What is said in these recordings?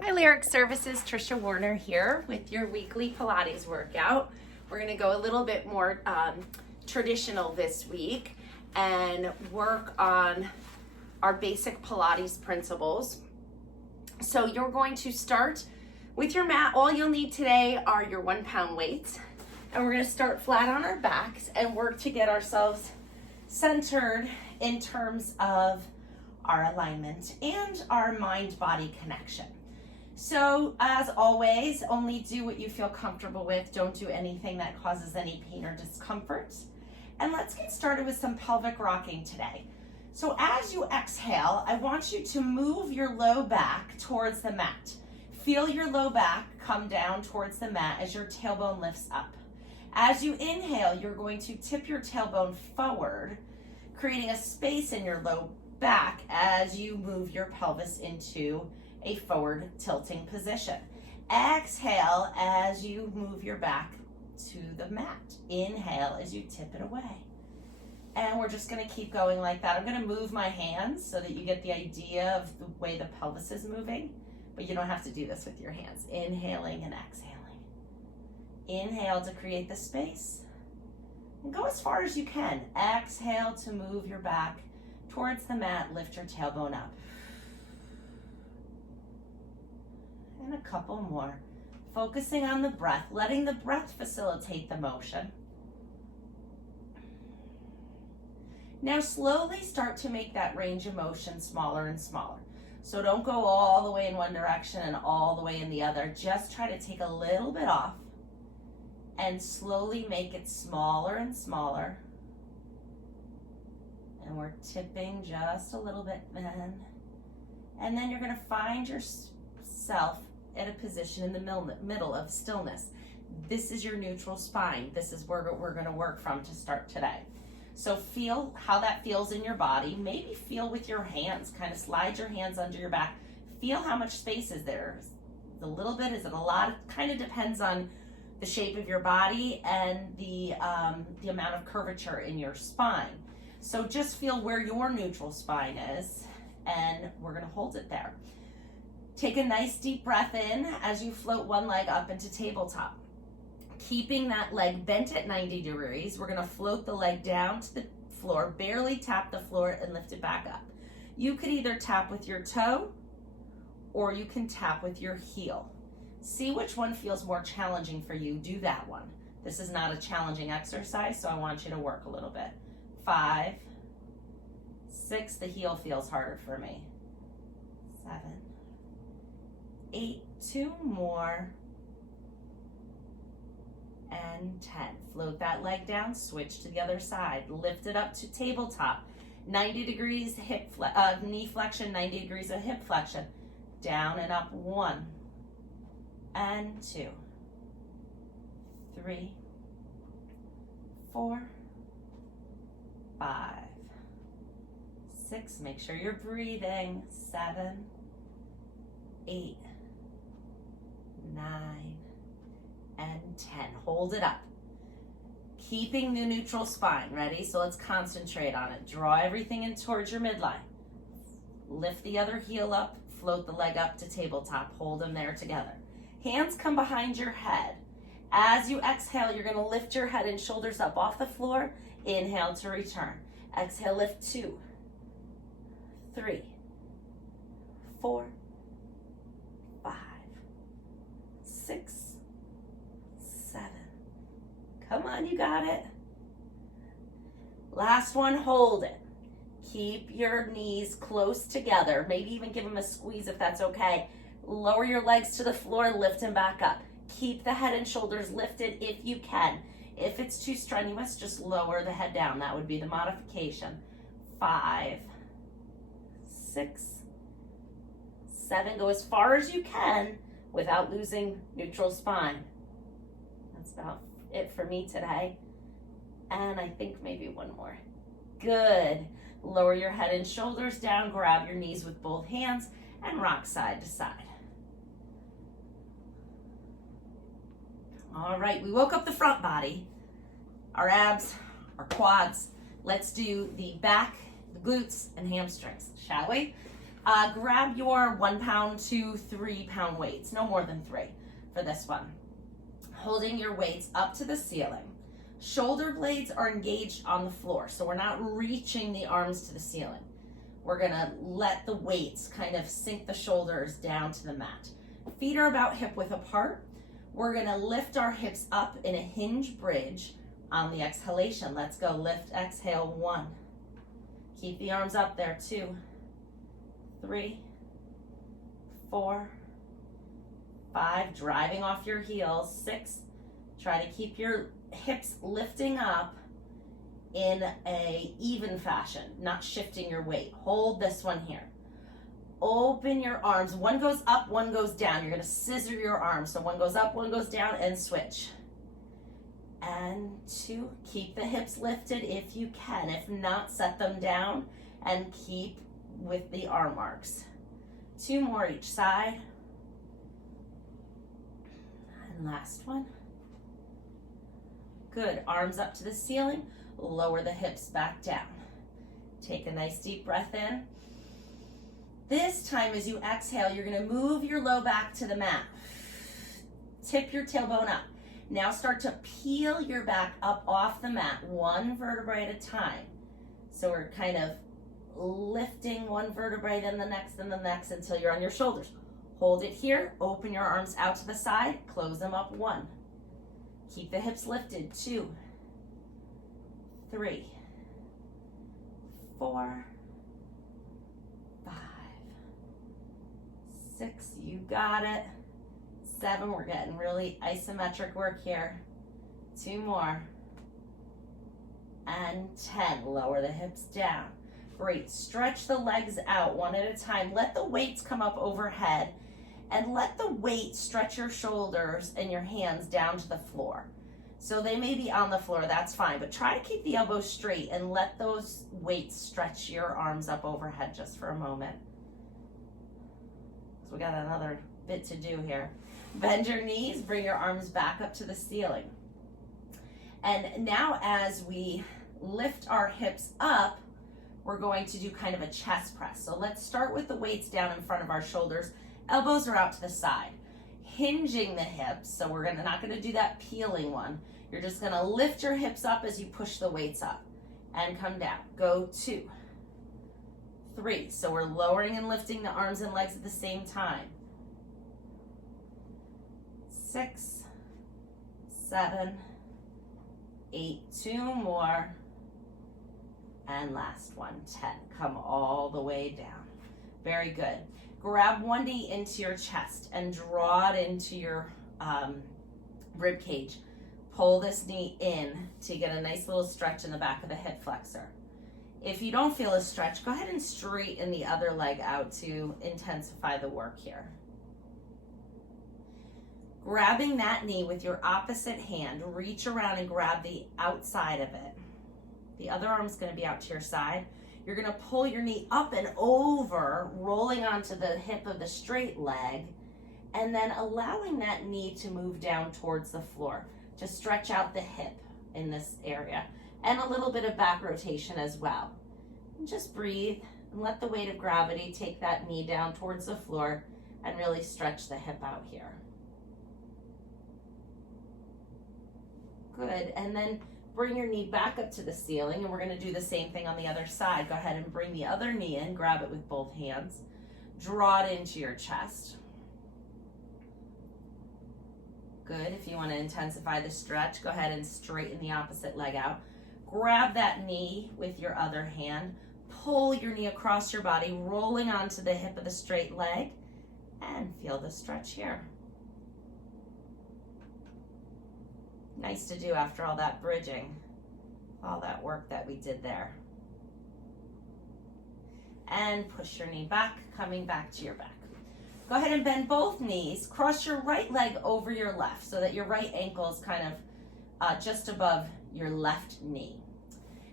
Hi, Lyric Services, Trisha Warner here with your weekly Pilates workout. We're going to go a little bit more traditional this week and work on our basic Pilates principles. So you're going to start with your mat. All you'll need today are your 1 pound weights, and we're going to start flat on our backs and work to get ourselves centered in terms of our alignment and our mind-body connection. So as always, only do what you feel comfortable with. Don't do anything that causes any pain or discomfort. And let's get started with some pelvic rocking today. So as you exhale, I want you to move your low back towards the mat. Feel your low back come down towards the mat as your tailbone lifts up. As you inhale, you're going to tip your tailbone forward, creating a space in your low back as you move your pelvis into a forward tilting position. Exhale as you move your back to the mat. Inhale as you tip it away. And we're just going to keep going like that. I'm going to move my hands so that you get the idea of the way the pelvis is moving, but you don't have to do this with your hands. Inhaling and exhaling. Inhale to create the space. And go as far as you can. Exhale to move your back towards the mat. Lift your tailbone up. And a couple more. Focusing on the breath, letting the breath facilitate the motion. Now slowly start to make that range of motion smaller and smaller. So don't go all the way in one direction and all the way in the other. Just try to take a little bit off and slowly make it smaller and smaller. And we're tipping just a little bit then. And then you're going to find yourself at a position in the middle of stillness. This is your neutral spine. This is where we're going to work from to start today. So feel how that feels in your body. Maybe feel with your hands. Kind of slide your hands under your back. Feel how much space is there. Is it a little bit? Is it a lot? It kind of depends on the shape of your body and the amount of curvature in your spine. So just feel where your neutral spine is, and we're going to hold it there. Take a nice deep breath in as you float one leg up into tabletop. Keeping that leg bent at 90 degrees, we're going to float the leg down to the floor, barely tap the floor, and lift it back up. You could either tap with your toe or you can tap with your heel. See which one feels more challenging for you. Do that one. This is not a challenging exercise, so I want you to work a little bit. 5, 6, the heel feels harder for me. 7, 8, 2 more, and 10. Float that leg down, switch to the other side, lift it up to tabletop. 90 degrees knee flexion, 90 degrees of hip flexion. Down and up. 1 and 2, 3, 4, 5, 6. Make sure you're breathing. 7, 8, 9, and 10. Hold it up. Keeping the neutral spine. Ready? So let's concentrate on it. Draw everything in towards your midline. Lift the other heel up. Float the leg up to tabletop. Hold them there together. Hands come behind your head. As you exhale, you're going to lift your head and shoulders up off the floor. Inhale to return. Exhale, lift 2, 3, 4, 5, 6, 7. Come on, you got it. Last one, hold it. Keep your knees close together. Maybe even give them a squeeze if that's okay. Lower your legs to the floor, lift them back up. Keep the head and shoulders lifted if you can. If it's too strenuous, just lower the head down. That would be the modification. 5, 6, 7. Go as far as you can without losing neutral spine. That's about it for me today. And I think maybe one more. Good. Lower your head and shoulders down. Grab your knees with both hands and rock side to side. All right, we woke up the front body, our abs, our quads. Let's do the back, the glutes, and hamstrings, shall we? Grab your 1 pound to 3 pound weights, no more than 3 for this one. Holding your weights up to the ceiling. Shoulder blades are engaged on the floor, so we're not reaching the arms to the ceiling. We're gonna let the weights kind of sink the shoulders down to the mat. Feet are about hip width apart. We're gonna lift our hips up in a hinge bridge on the exhalation. Let's go, lift, exhale, 1. Keep the arms up there, 2, 3, 4, 5, driving off your heels, 6. Try to keep your hips lifting up in a even fashion, not shifting your weight. Hold this one here. Open your arms. 1 goes up, 1 goes down. You're gonna scissor your arms. So 1 goes up, 1 goes down, and switch. And 2, keep the hips lifted if you can. If not, set them down and keep with the arm marks. 2 more each side. And last one. Good, arms up to the ceiling, lower the hips back down. Take a nice deep breath in. This time as you exhale, you're gonna move your low back to the mat. Tip your tailbone up. Now start to peel your back up off the mat, 1 vertebrae at a time. So we're kind of lifting 1 vertebrae, then the next, until you're on your shoulders. Hold it here, open your arms out to the side, close them up, 1. Keep the hips lifted, 2, 3, 4, 5, 6, you got it. 7, we're getting really isometric work here. 2 more. And 10, lower the hips down. Great, stretch the legs out 1 at a time. Let the weights come up overhead and let the weight stretch your shoulders and your hands down to the floor. So they may be on the floor, that's fine, but try to keep the elbows straight and let those weights stretch your arms up overhead just for a moment. So we got another bit to do here. Bend your knees, bring your arms back up to the ceiling. And now as we lift our hips up, we're going to do kind of a chest press. So let's start with the weights down in front of our shoulders. Elbows are out to the side. Hinging the hips, so we're not gonna do that peeling one. You're just gonna lift your hips up as you push the weights up and come down. Go 2, 3. So we're lowering and lifting the arms and legs at the same time. 6, 7, 8, 2 more. And last one, 10. Come all the way down. Very good. Grab 1 knee into your chest and draw it into your rib cage. Pull this knee in to get a nice little stretch in the back of the hip flexor. If you don't feel a stretch, go ahead and straighten the other leg out to intensify the work here. Grabbing that knee with your opposite hand, reach around and grab the outside of it. The other arm's going to be out to your side. You're going to pull your knee up and over, rolling onto the hip of the straight leg, and then allowing that knee to move down towards the floor to stretch out the hip in this area, and a little bit of back rotation as well. And just breathe and let the weight of gravity take that knee down towards the floor and really stretch the hip out here. Good, and then bring your knee back up to the ceiling, and we're going to do the same thing on the other side. Go ahead and bring the other knee in, grab it with both hands, draw it into your chest. Good, if you want to intensify the stretch, go ahead and straighten the opposite leg out. Grab that knee with your other hand, pull your knee across your body, rolling onto the hip of the straight leg, and feel the stretch here. Nice to do after all that bridging, all that work that we did there. And push your knee back, coming back to your back. Go ahead and bend both knees, cross your right leg over your left so that your right ankle is kind of just above your left knee.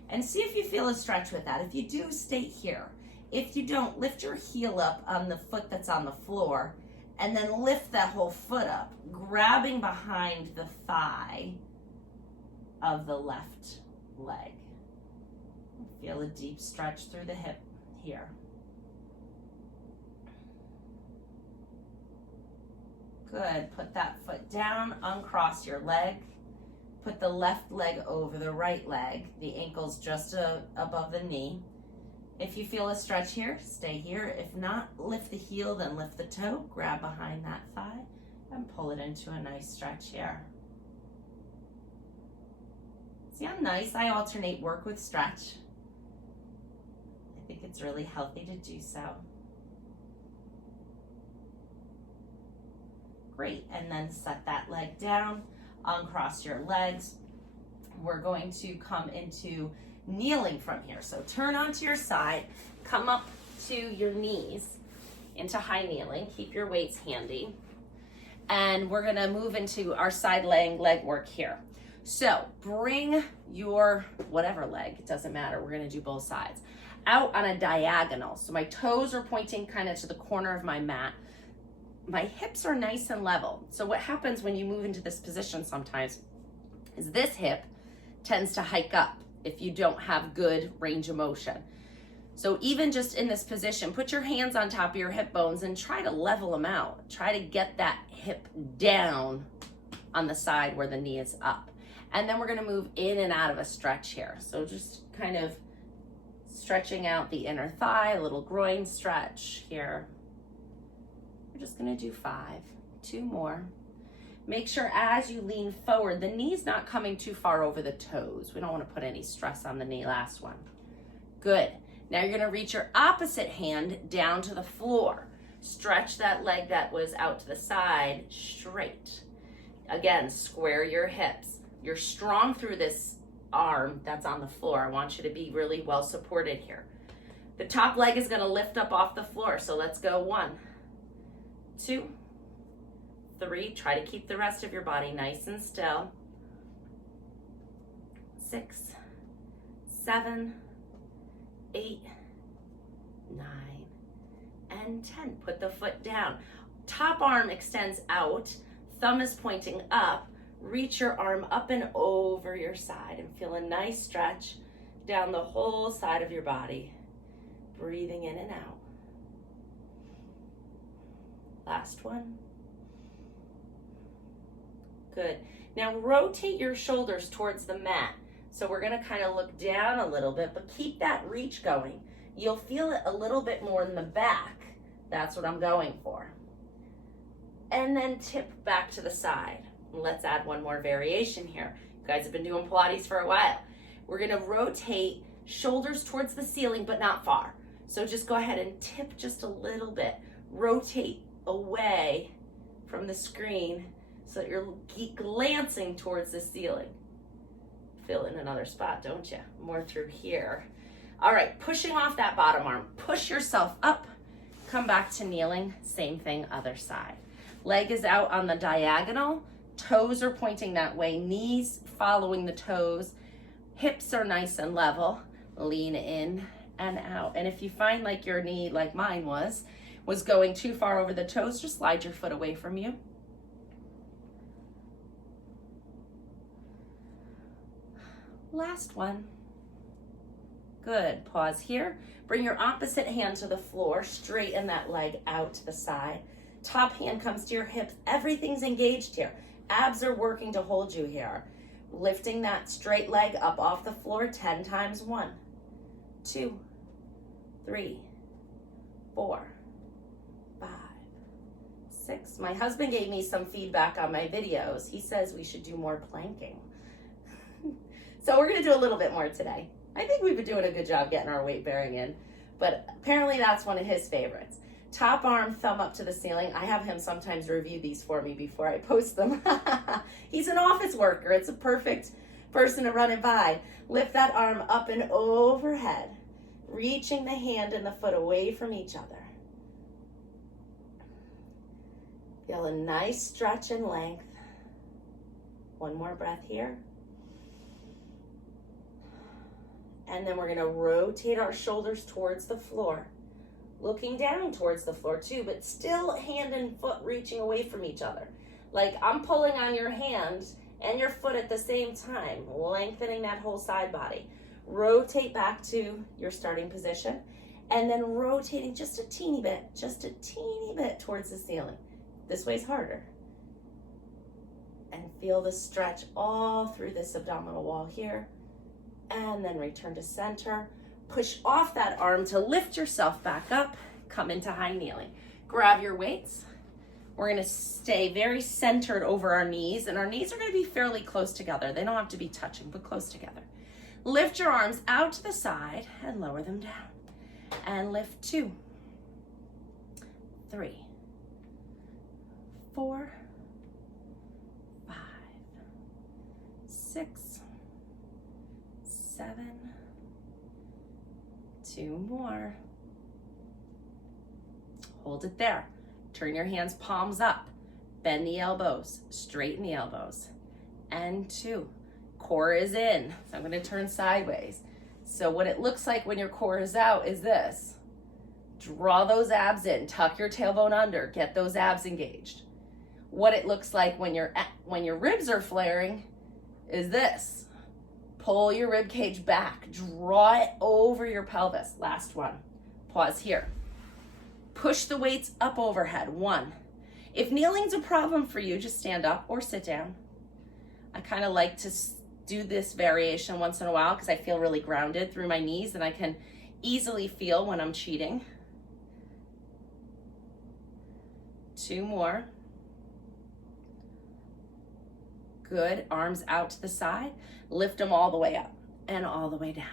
And see if you feel a stretch with that. If you do, stay here. If you don't, lift your heel up on the foot that's on the floor and then lift that whole foot up, grabbing behind the thigh of the left leg. Feel a deep stretch through the hip here. Good. Put that foot down, uncross your leg. Put the left leg over the right leg. The ankle's just above the knee. If you feel a stretch here, stay here. If not, lift the heel, then lift the toe. Grab behind that thigh and pull it into a nice stretch here. See how nice I alternate work with stretch? I think it's really healthy to do so. Great, and then set that leg down, uncross your legs. We're going to come into kneeling from here. So turn onto your side, come up to your knees into high kneeling. Keep your weights handy. And we're gonna move into our side laying leg work here. So bring your whatever leg, it doesn't matter, we're gonna do both sides, out on a diagonal. So my toes are pointing kind of to the corner of my mat. My hips are nice and level. So what happens when you move into this position sometimes is this hip tends to hike up if you don't have good range of motion. So even just in this position, put your hands on top of your hip bones and try to level them out. Try to get that hip down on the side where the knee is up. And then we're gonna move in and out of a stretch here. So just kind of stretching out the inner thigh, a little groin stretch here. We're just gonna do 5, 2 more. Make sure as you lean forward, the knee's not coming too far over the toes. We don't wanna put any stress on the knee, last one. Good. Now you're gonna reach your opposite hand down to the floor. Stretch that leg that was out to the side straight. Again, square your hips. You're strong through this arm that's on the floor. I want you to be really well supported here. The top leg is gonna lift up off the floor, so let's go 1, 2, 3. Try to keep the rest of your body nice and still. 6, 7, 8, 9, and 10. Put the foot down. Top arm extends out, thumb is pointing up. Reach your arm up and over your side and feel a nice stretch down the whole side of your body. Breathing in and out. Last one. Good. Now rotate your shoulders towards the mat. So we're gonna kind of look down a little bit, but keep that reach going. You'll feel it a little bit more in the back. That's what I'm going for. And then tip back to the side. Let's add one more variation here. You guys have been doing Pilates for a while. We're gonna rotate shoulders towards the ceiling, but not far. So just go ahead and tip just a little bit. Rotate away from the screen so that you're glancing towards the ceiling. Fill in another spot, don't you? More through here. All right, pushing off that bottom arm. Push yourself up, come back to kneeling. Same thing, other side. Leg is out on the diagonal. Toes are pointing that way, knees following the toes. Hips are nice and level. Lean in and out. And if you find like your knee, like mine was going too far over the toes, just slide your foot away from you. Last one. Good. Pause here. Bring your opposite hand to the floor. Straighten that leg out to the side. Top hand comes to your hips. Everything's engaged here. Abs are working to hold you here. Lifting that straight leg up off the floor 10 times. 1, 2, 3, 4, 5, 6. My husband gave me some feedback on my videos. He says we should do more planking. So we're gonna do a little bit more today. I think we've been doing a good job getting our weight bearing in, but apparently that's one of his favorites. Top arm, thumb up to the ceiling. I have him sometimes review these for me before I post them. He's an office worker. It's a perfect person to run it by. Lift that arm up and overhead, reaching the hand and the foot away from each other. Feel a nice stretch and length. One more breath here. And then we're gonna rotate our shoulders towards the floor. Looking down towards the floor too, but still hand and foot reaching away from each other. Like I'm pulling on your hand and your foot at the same time, lengthening that whole side body. Rotate back to your starting position and then rotating just a teeny bit towards the ceiling. This way's harder. and feel the stretch all through this abdominal wall here. And then return to center. Push off that arm to lift yourself back up. Come into high kneeling. Grab your weights. We're gonna stay very centered over our knees, and our knees are gonna be fairly close together. They don't have to be touching, but close together. Lift your arms out to the side and lower them down. And lift 2, 3, 4, 5, 6, 7, 2 more. Hold it there. Turn your hands palms up. Bend the elbows, straighten the elbows. And 2. Core is in, so I'm gonna turn sideways. So what it looks like when your core is out is this. Draw those abs in, tuck your tailbone under, get those abs engaged. What it looks like when your ribs are flaring is this. Pull your rib cage back, draw it over your pelvis. Last one. Pause here. Push the weights up overhead. 1. If kneeling's a problem for you, just stand up or sit down. I kind of like to do this variation once in a while because I feel really grounded through my knees and I can easily feel when I'm cheating. 2 more. Good. Arms out to the side. Lift them all the way up and all the way down.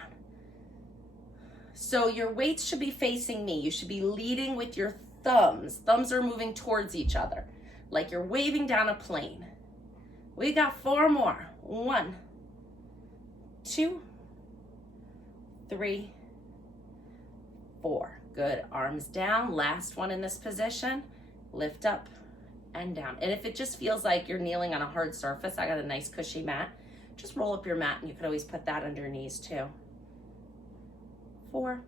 So your weights should be facing me. You should be leading with your thumbs. Thumbs are moving towards each other, like you're waving down a plane. We got 4 more. 1, 2, 3, 4. Good. Arms down. Last one in this position. Lift up and down. And if it just feels like you're kneeling on a hard surface, I got a nice cushy mat. Just roll up your mat and you could always put that under your knees too. 4,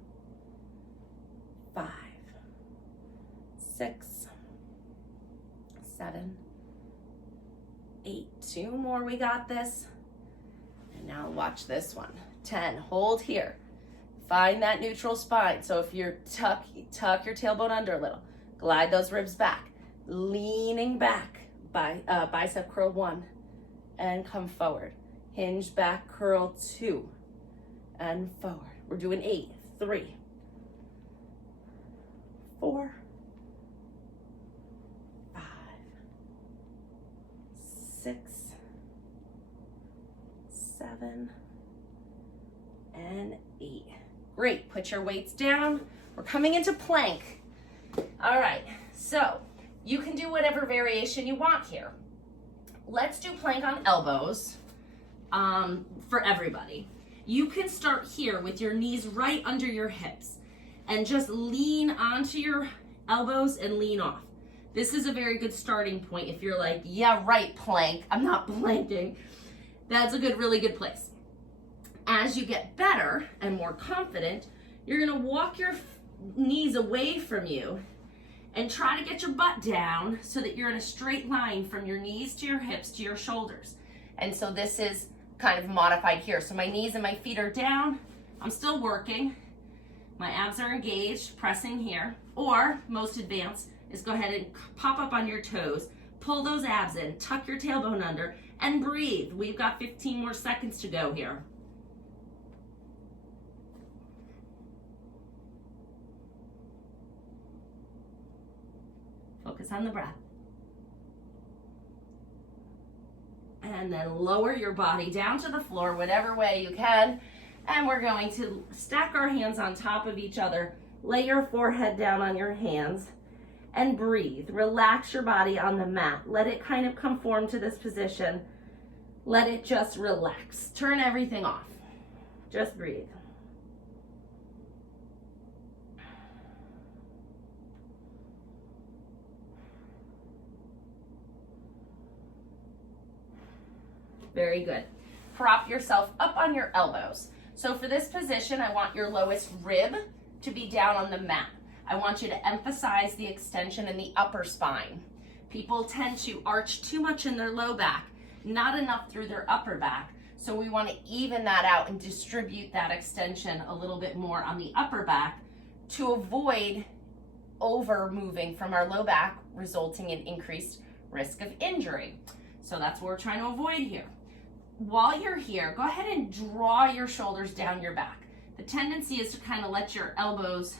5, 6, 7, 8. 2 more. We got this. And now watch this one. 10. Hold here. Find that neutral spine. So if you're tuck your tailbone under a little. Glide those ribs back. Leaning back. Bicep curl 1 and come forward. Hinge back curl 2 and forward. We're doing 8. 3, 4, 5, 6, 7, and 8. Great. Put your weights down. We're coming into plank. All right. So you can do whatever variation you want here. Let's do plank on elbows for everybody. You can start here with your knees right under your hips and just lean onto your elbows and lean off. This is a very good starting point if you're like, yeah, right, plank. I'm not planking. That's a really good place. As you get better and more confident, you're gonna walk your knees away from you and try to get your butt down so that you're in a straight line from your knees to your hips to your shoulders. And so this is kind of modified here. So my knees and my feet are down. I'm still working. My abs are engaged, pressing here. Or, most advanced, is go ahead and pop up on your toes, pull those abs in, tuck your tailbone under, and breathe. We've got 15 more seconds to go here. Focus on the breath. And then lower your body down to the floor, whatever way you can. And we're going to stack our hands on top of each other. Lay your forehead down on your hands and breathe. Relax your body on the mat. Let it kind of conform to this position. Let it just relax. Turn everything off. Just breathe. Very good. Prop yourself up on your elbows. So for this position, I want your lowest rib to be down on the mat. I want you to emphasize the extension in the upper spine. People tend to arch too much in their low back, not enough through their upper back. So we want to even that out and distribute that extension a little bit more on the upper back to avoid over moving from our low back, resulting in increased risk of injury. So that's what we're trying to avoid here. While you're here, go ahead and draw your shoulders down your back. The tendency is to kind of let your elbows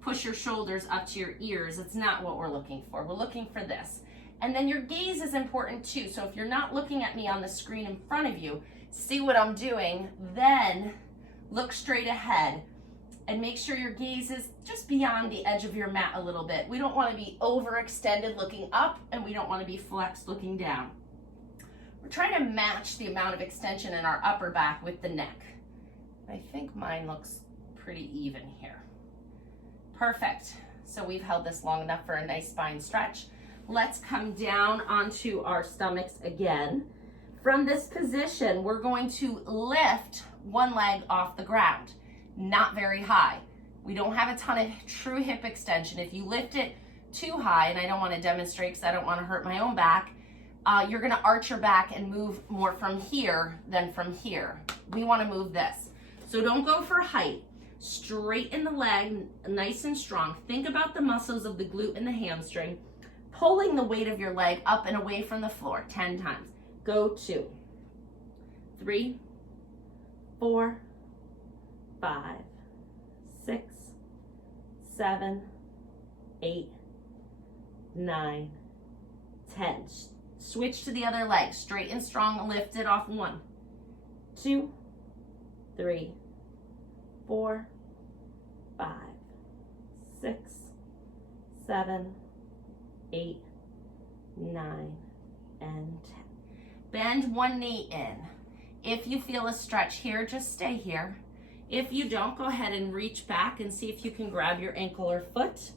push your shoulders up to your ears. It's not what we're looking for. We're looking for this. And then your gaze is important too. So if you're not looking at me on the screen in front of you, see what I'm doing, then look straight ahead and make sure your gaze is just beyond the edge of your mat a little bit. We don't want to be overextended looking up, and we don't want to be flexed looking down. We're trying to match the amount of extension in our upper back with the neck. I think mine looks pretty even here. Perfect. So we've held this long enough for a nice spine stretch. Let's come down onto our stomachs again. From this position, we're going to lift one leg off the ground, not very high. We don't have a ton of true hip extension. If you lift it too high, and I don't want to demonstrate because I don't want to hurt my own back, you're going to arch your back and move more from here than from here. We want to move this. So don't go for height. Straighten the leg, nice and strong. Think about the muscles of the glute and the hamstring, pulling the weight of your leg up and away from the floor 10 times. Go 2, 3, 4, 5, 6, 7, 8, 9, 10. Switch to the other leg. Straight and strong, lift it off. 1, 2, 3, 4, 5, 6, 7, 8, 9, and 10. Bend one knee in. If you feel a stretch here, just stay here. If you don't, go ahead and reach back and see if you can grab your ankle or foot.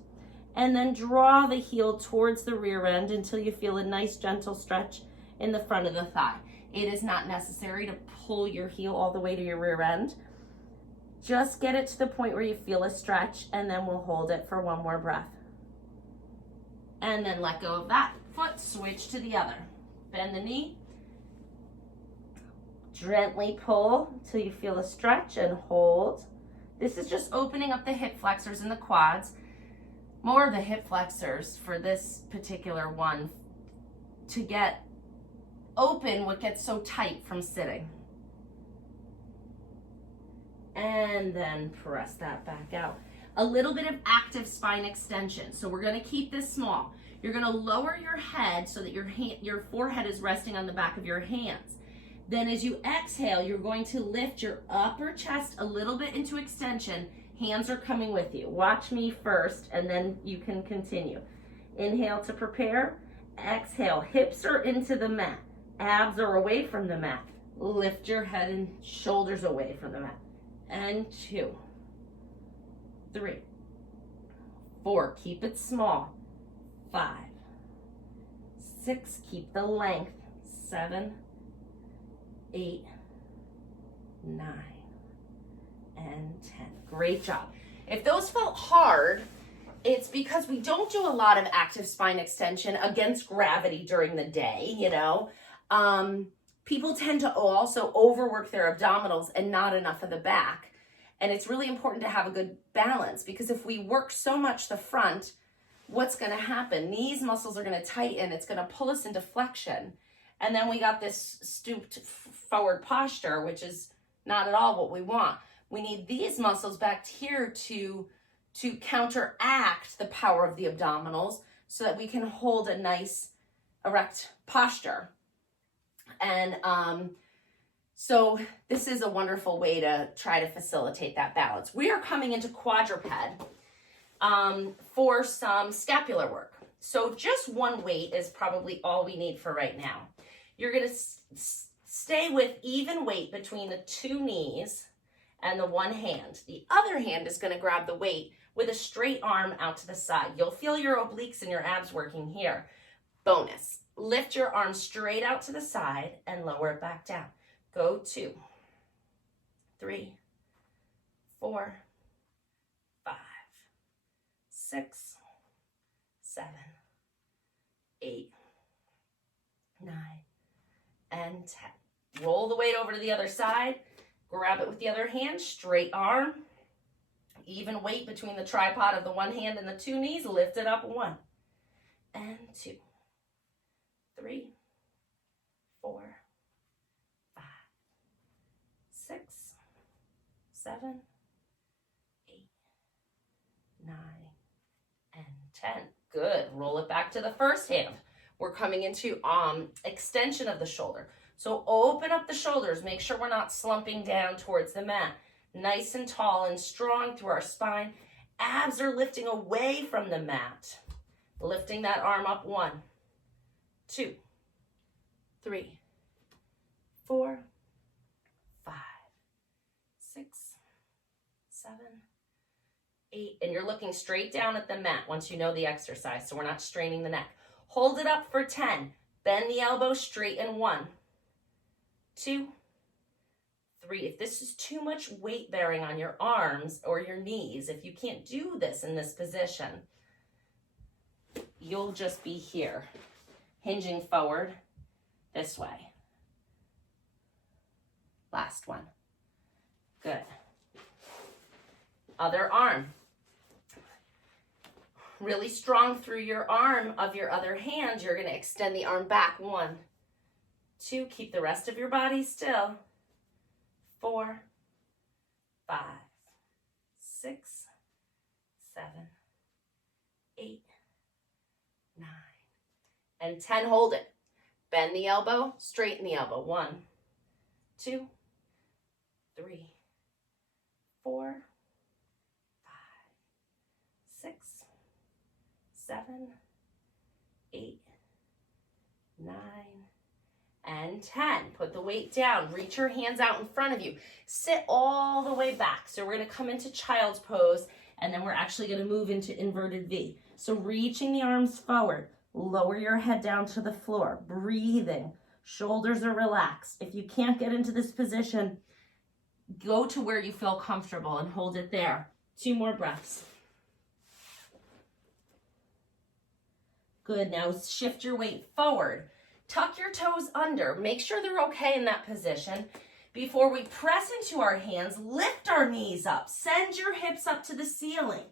And then draw the heel towards the rear end until you feel a nice gentle stretch in the front of the thigh. It is not necessary to pull your heel all the way to your rear end. Just get it to the point where you feel a stretch, and then we'll hold it for one more breath. And then let go of that foot, switch to the other. Bend the knee. Gently pull until you feel a stretch and hold. This is just opening up the hip flexors and the quads. More of the hip flexors for this particular one to get open what gets so tight from sitting. And then press that back out. A little bit of active spine extension. So we're going to keep this small. You're going to lower your head so that your forehead is resting on the back of your hands. Then as you exhale, you're going to lift your upper chest a little bit into extension. Hands are coming with you. Watch me first, and then you can continue. Inhale to prepare. Exhale, hips are into the mat. Abs are away from the mat. Lift your head and shoulders away from the mat. And 2, 3, 4, keep it small. 5, 6, keep the length. 7, 8, 9, and 10. Great job. If those felt hard, it's because we don't do a lot of active spine extension against gravity during the day, you know. People tend to also overwork their abdominals and not enough of the back. And it's really important to have a good balance, because if we work so much the front, what's going to happen? These muscles are going to tighten. It's going to pull us into flexion. And then we got this stooped forward posture, which is not at all what we want. We need these muscles back here to counteract the power of the abdominals so that we can hold a nice erect posture. And so this is a wonderful way to try to facilitate that balance. We are coming into quadruped for some scapular work. So just one weight is probably all we need for right now. You're going to stay with even weight between the 2 knees and the one hand. The other hand is going to grab the weight with a straight arm out to the side. You'll feel your obliques and your abs working here. Bonus. Lift your arm straight out to the side and lower it back down. Go 2, 3, 4, 5, 6, 7, 8, 9, and 10. Roll the weight over to the other side. Grab it with the other hand, straight arm. Even weight between the tripod of the one hand and the 2 knees. Lift it up. 1 and 2, 3, 7, 8, 9, and 10. Good. Roll it back to the first hand. We're coming into extension of the shoulder. So open up the shoulders. Make sure we're not slumping down towards the mat. Nice and tall and strong through our spine. Abs are lifting away from the mat. Lifting that arm up. 1, 2, 3, 4, 5, 6, 7, 8. And you're looking straight down at the mat once you know the exercise, so we're not straining the neck. Hold it up for 10. Bend the elbow, straighten. 1, 2, 3. If this is too much weight bearing on your arms or your knees, if you can't do this in this position, you'll just be here, hinging forward this way. Last one. Good. Other arm. Really strong through your arm of your other hand. You're going to extend the arm back. 1, 2. Keep the rest of your body still. 4, 5, 6, 7, 8, 9, and 10. Hold it. Bend the elbow, straighten the elbow. 1, 2, 3, 4, 5, 6, 7, 8, 9, and 10. Put the weight down. Reach your hands out in front of you. Sit all the way back. So we're going to come into child's pose, and then we're actually going to move into inverted V. So reaching the arms forward. Lower your head down to the floor. Breathing. Shoulders are relaxed. If you can't get into this position, go to where you feel comfortable and hold it there. 2 more breaths. Good. Now shift your weight forward. Tuck your toes under. Make sure they're okay in that position. Before we press into our hands, lift our knees up. Send your hips up to the ceiling.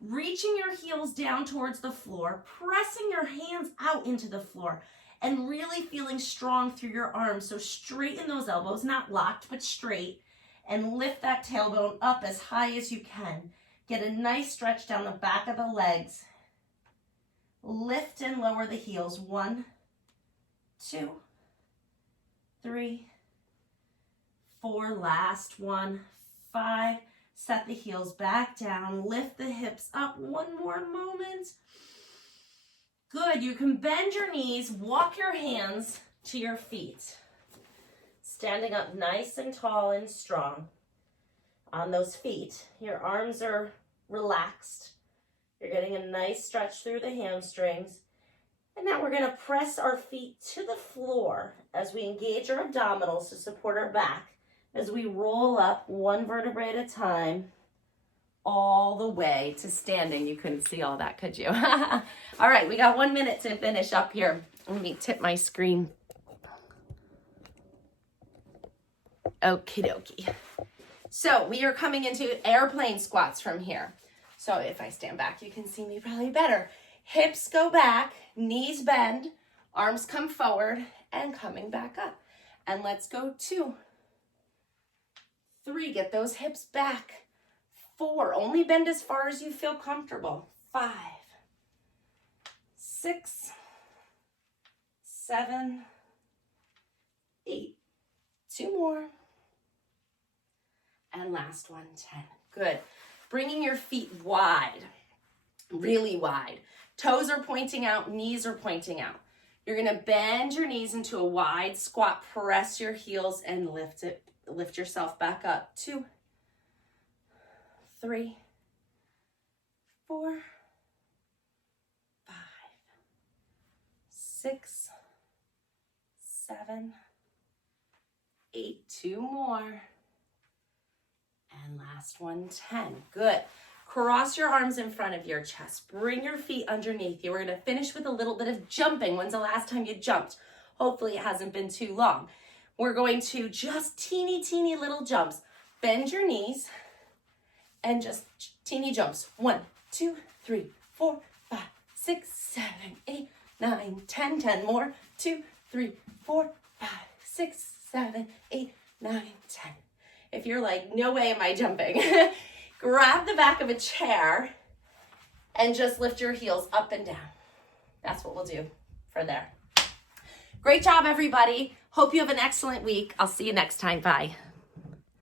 Reaching your heels down towards the floor, pressing your hands out into the floor, and really feeling strong through your arms. So straighten those elbows, not locked, but straight, and lift that tailbone up as high as you can. Get a nice stretch down the back of the legs. Lift and lower the heels. 1, 2, 3, 4. Last one. 5. Set the heels back down. Lift the hips up. 1 more moment. Good. You can bend your knees. Walk your hands to your feet. Standing up nice and tall and strong on those feet. Your arms are relaxed. You're getting a nice stretch through the hamstrings. And now we're going to press our feet to the floor as we engage our abdominals to support our back. As we roll up 1 vertebrae at a time, all the way to standing. You couldn't see all that, could you? All right, we got 1 minute to finish up here. Let me tip my screen. Okie dokie. So we are coming into airplane squats from here. So if I stand back, you can see me probably better. Hips go back, knees bend, arms come forward, and coming back up. And let's go 2, 3, get those hips back. 4, only bend as far as you feel comfortable. 5, 6, 7, 8, 2 more. And last one, 10. Good. Bringing your feet wide, really wide. Toes are pointing out, knees are pointing out. You're going to bend your knees into a wide squat, press your heels and lift it. Lift yourself back up. 2, 3, 4, 5, 6, 7, 8. 2 more. And last one, 10. Good. Cross your arms in front of your chest. Bring your feet underneath you. We're going to finish with a little bit of jumping. When's the last time you jumped? Hopefully it hasn't been too long. We're going to just teeny little jumps. Bend your knees and just teeny jumps. 1, 2, 3, 4, 5, 6, 7, 8, 9, 10. 10 more. 2, 3, 4, 5, 6, 7, 8, 9, 10. if you're like, no way am I jumping, grab the back of a chair and just lift your heels up and down. That's what we'll do for there. Great job, everybody. Hope you have an excellent week. I'll see you next time. Bye.